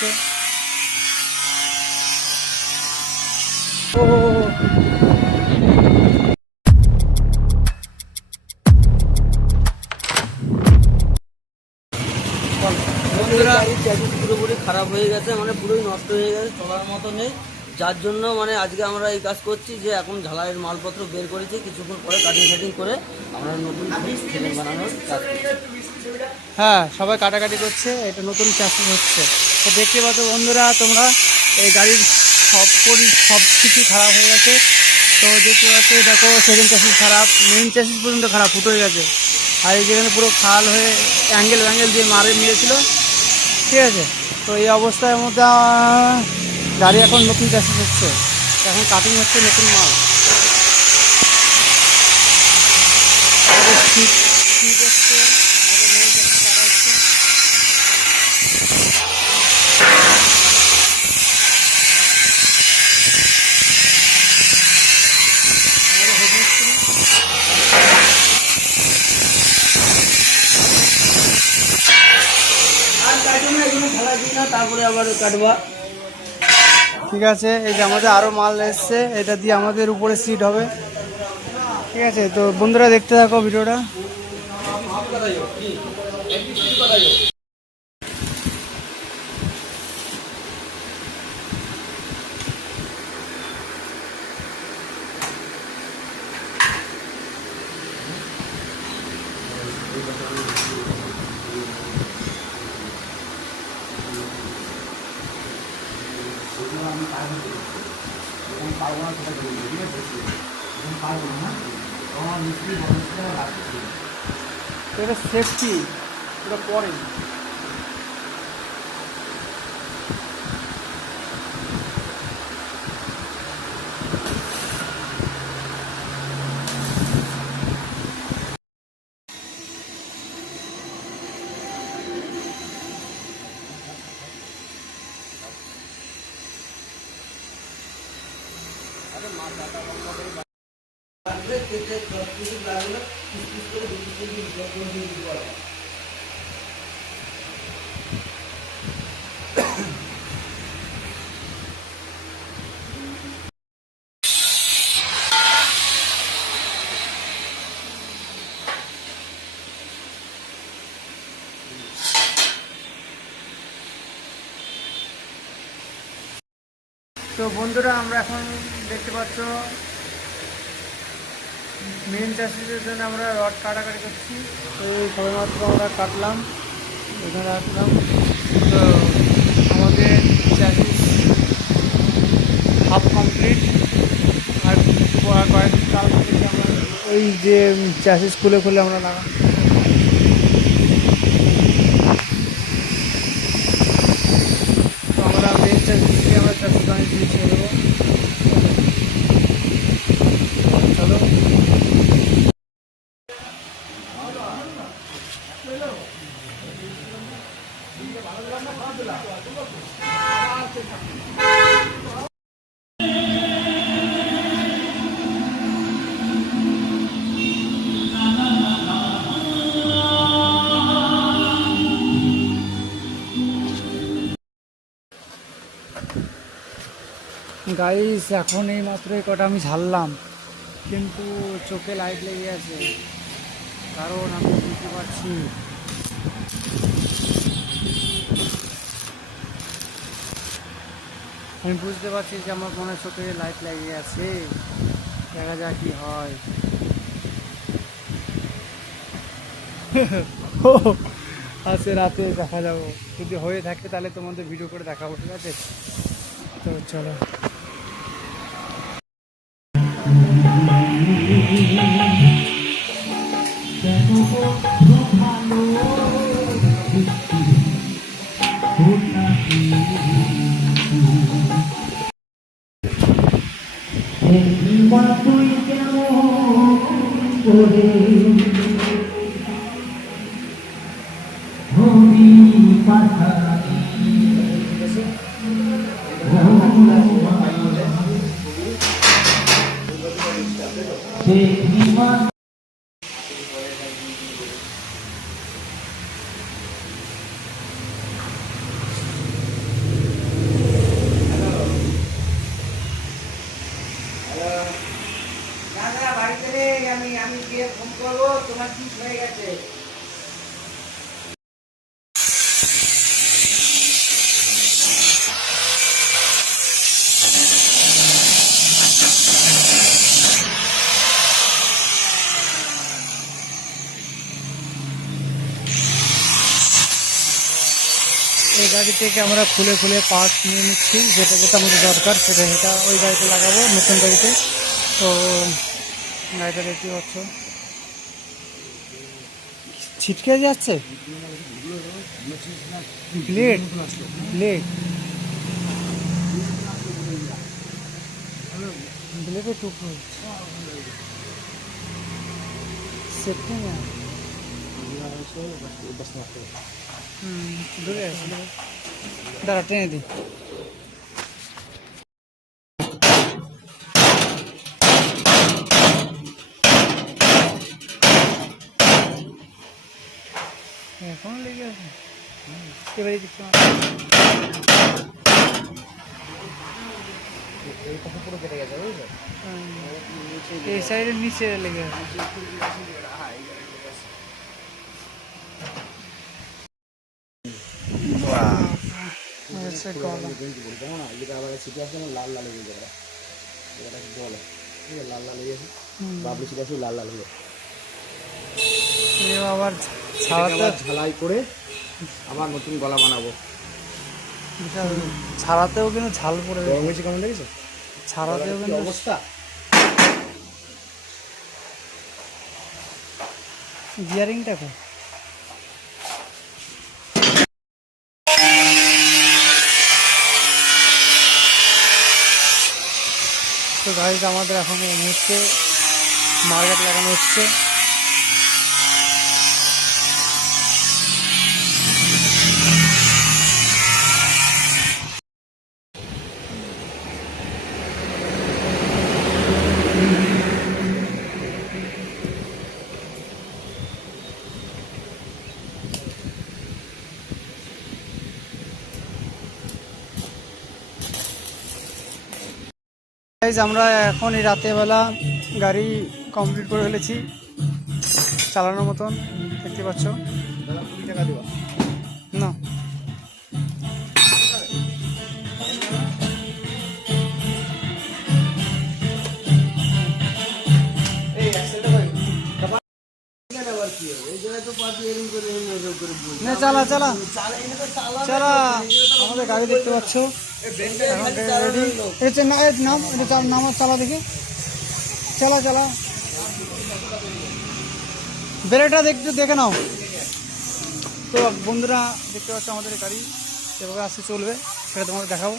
হচ্ছে। পুরোপুরি খারাপ হয়ে গেছে, মানে পুরোই নষ্ট হয়ে গেছে, চলার মতো নেই। যার জন্য মানে আজকে আমরা এই কাজ করছি যে এখন ঝালাইয়ের মালপত্র বের করেছি, কিছুক্ষণ পরে কাটিং ফাটিং করে আমরা নতুন ফ্রেম বানানোর কাজ করছি। হ্যাঁ, সবাই কাটাকাটি করছে, এটা নতুন চ্যাসিস হচ্ছে। তো দেখতে পাচ্ছ বন্ধুরা তোমরা, এই গাড়ির সব কিছু খারাপ হয়ে গেছে। তো দেখতে পাচ্ছ, দেখো সেকেন্ড চ্যাসিস খারাপ, মেইন চ্যাসিস পর্যন্ত খারাপ, ফুটো হয়ে গেছে। আর এই যেখানে পুরো খাল হয়ে অ্যাঙ্গেল দিয়ে মেরেছিল, ঠিক আছে। তো এই অবস্থার মধ্যে গাড়ি এখন নতুন চ্যাসিস হচ্ছে, এখন কাটিং হচ্ছে নতুন মাল। সিট হচ্ছে, তারপরে আবার কাটবা। ঠিক আছে। এই যে আমাদের আরো মাল এসছে, এটা দিয়ে আমাদের উপরে সিট হবে, ঠিক আছে। তো বন্ধুরা দেখতে থাকো ভিডিওটা। এটা সেফটি, এটা পরে। তো বন্ধুরা আমরা এখন দেখতে পাচ্ছ মেন চাষিদের জন্য আমরা রড কাটাকাটি করছি। তো এই সবেমাত্র আমরা কাটলাম, এখানে রাখলাম। তো আমাদের চাষিস হাফ কমপ্লিট। আর কয়েকদিন কাল থেকে আমরা ওই যে চাষিস খুলে আমরা লাগাম। তো আমরা মেন চাষিস থেকে আমরা চাষিস বানিয়ে দিয়ে ছেড়ে দেবো। চলো। গাইস এখন এই মাত্র এই কটা আমি ঝাড়লাম, কিন্তু চোখে লাইট লেগে আছে, কারণ আমি বুঝতে পারছি যে আমার মনে চোখে লাইট লেগে আছে। দেখা যাক কি হয়। আজকে রাতে দেখা যাবো, যদি হয়ে থাকে তাহলে তোমাদের ভিডিও করে দেখাবো, ঠিক আছে। তো চলো। আমি গিয়ে ফোন করবো, তোমার ঠিক হয়ে গেছে। এই গাড়ি থেকে আমরা খুলে খুলে পার্ট নিয়ে নিচ্ছি, যেটা যেটা আমাদের দরকার সেটা ওই গাড়িতে লাগাবো, নতুন গাড়িতে। তো গাড়িটা দেখতে পাচ্ছ ছিটকে যাচ্ছে, ব্লেড ব্লেড ব্লেডের টুকরো সেফটি না। দূরে আছে, দাঁড়া টেনে দিই। এখনো লেগে আছে, এবারে কিছু পুরো কেটে গেছে, বুঝছো? এই সাইডের নিচে লেগে আছে। লাল লাল হয়ে যাবে, বলে লাল লাল হয়ে গেছে, বাবলু ছিটা লাল লাল হয়ে আবার ছাড়াতে ঝালাই করে আবার নতুন গলা বানাবো। ছাড়াতেও কিন্তু ঝাল পড়ে গরম হয়েছে, কেমন লেগেছে? ছাড়াতেও কিন্তু অবস্থা। গিয়ারিংটা কো তো গাড়িটা আমাদের এখন এই মুহূর্তে মার্কেট লাগানো হচ্ছে। আমরা এখন এই রাতেরবেলা গাড়ি কমপ্লিট করে ফেলেছি চালানোর মতন, দেখতে পাচ্ছ না। চালা চালা চালা, আমাদের গাড়ি দেখতে পাচ্ছ নামার চালা দেখে চালা চালা, ব্রেকটা দেখে নাও। তো বন্ধুরা দেখতে পাচ্ছ আমাদের গাড়ি এভাবে আসতে চলবে, সেটা তোমাদের দেখাবো।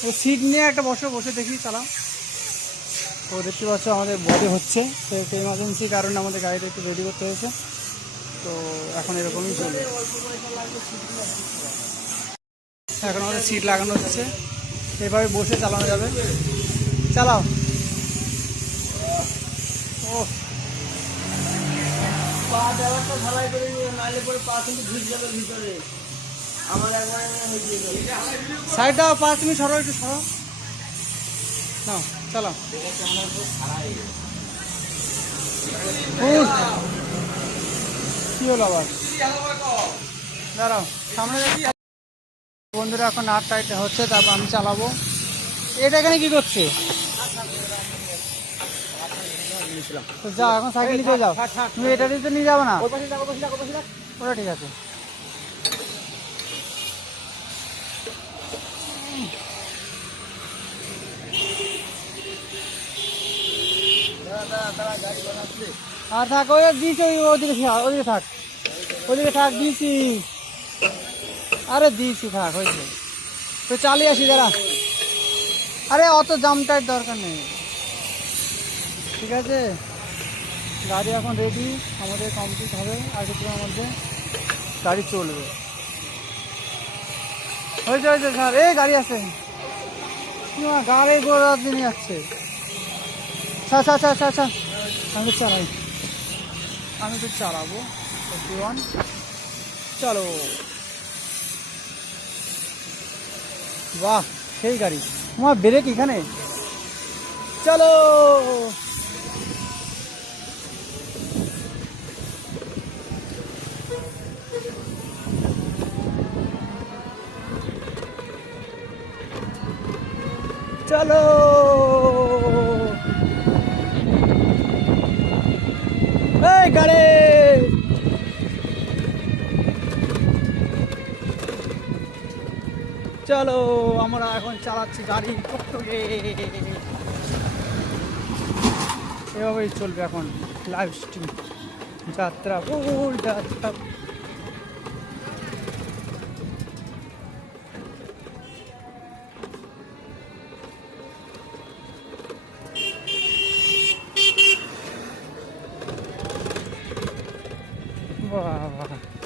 তো সিট নিয়ে একটা বসে দেখি চালাও। তো দেখতে পাচ্ছ আমাদের বডি হচ্ছে, তো একটু এমার্জেন্সি কারণে আমাদের গাড়িটা একটু রেডি করতে হয়েছে। তো এখন এরকমই চলবে, এখন আমাদের সিট লাগানো হচ্ছে, এভাবে বসে চালানো যাবে। চালাও। ও পা দেওয়ারটা ঢালাই করে নিও, নাহলে পরে পা কিন্তু ঘুরে যাবে ভিতরে। আমার একবার সাইডটা 5 মিনিট সরো, একটু সরো না, চালাও। কি হলো আবার, দাঁড়াও সামনে যাচ্ছি। বন্ধুরা এখন নাট টাইট হচ্ছে, তারপর আমি চালাবো। এটা এখানে কি করছে? তো যাও এখন সাইকেল নিতে যাও, তুমি এটা দিতে নিয়ে যাবো না, ওটা ঠিক আছে। আর থাক, ওই দিয়েছি, ওদিকে থাক, ওদিকে থাক, দিয়েছি। আরে দিয়েছি, থাক হয়েছে। তো চালিয়ে আসি দাঁড়া, আরে অত জামটার দরকার নেই, ঠিক আছে। গাড়ি এখন রেডি, আমাদের কমপ্লিট হবে, আর কিছুক্ষণের মধ্যে গাড়ি চলবে। হয়েছে স্যার, এই গাড়ি আছে, গাড়ি গোড়া দিনে যাচ্ছে। আমি চালাই, আমি তো চালাবো। চলো, বাহ সেই গাড়ি, তোমার ব্রেক এখানে। চলো চলো এই গাড়ি চলো আমরা এখন চালাচ্ছি গাড়ি টুকটুকে এভাবেই চলবে এখন লাইভ স্ট্রিম যাত্রা ফুল যাত্রা বাহ